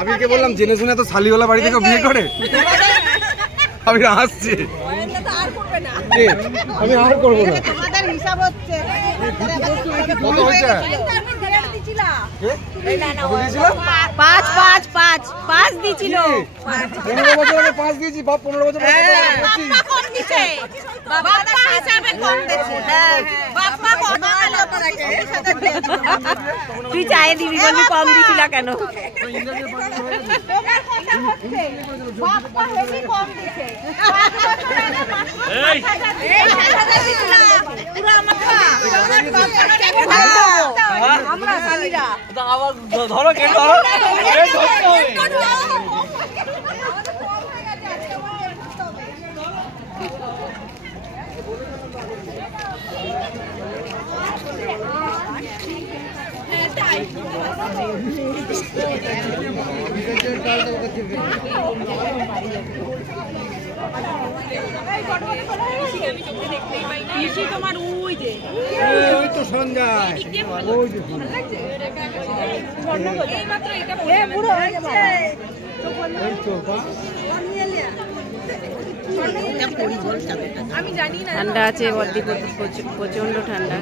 আমি কে বললাম জেনে শুনে তো শালিওয়ালা বাড়ি থেকে বিয়ে করে আমি আসছি আমি আর করবো না তোমাদের হিসাব হচ্ছে কত হয়েছে 5 দিছিল 15 বছর আগে 5 দিয়েছি বাপ 15 বছর আগে 25 কম দিছে বাবা হিসাবে কম দিছে বাবা কম তুই চাই দিবি বলবি কম দিছিল কেন তোমার কথা হচ্ছে বাবা হেভি কম দিছে 5 বছর আগে এই 7000 দিছিল পুরো আমরা শালীরা ধরো কে ধরো তোমার ওই যে ওই তো সঞ্জয় ওই যে এইমাত্র এটা পুরো হয়ে যাবে এই তো আমি জানি না ঠান্ডা আছে প্রচন্ড ঠান্ডা।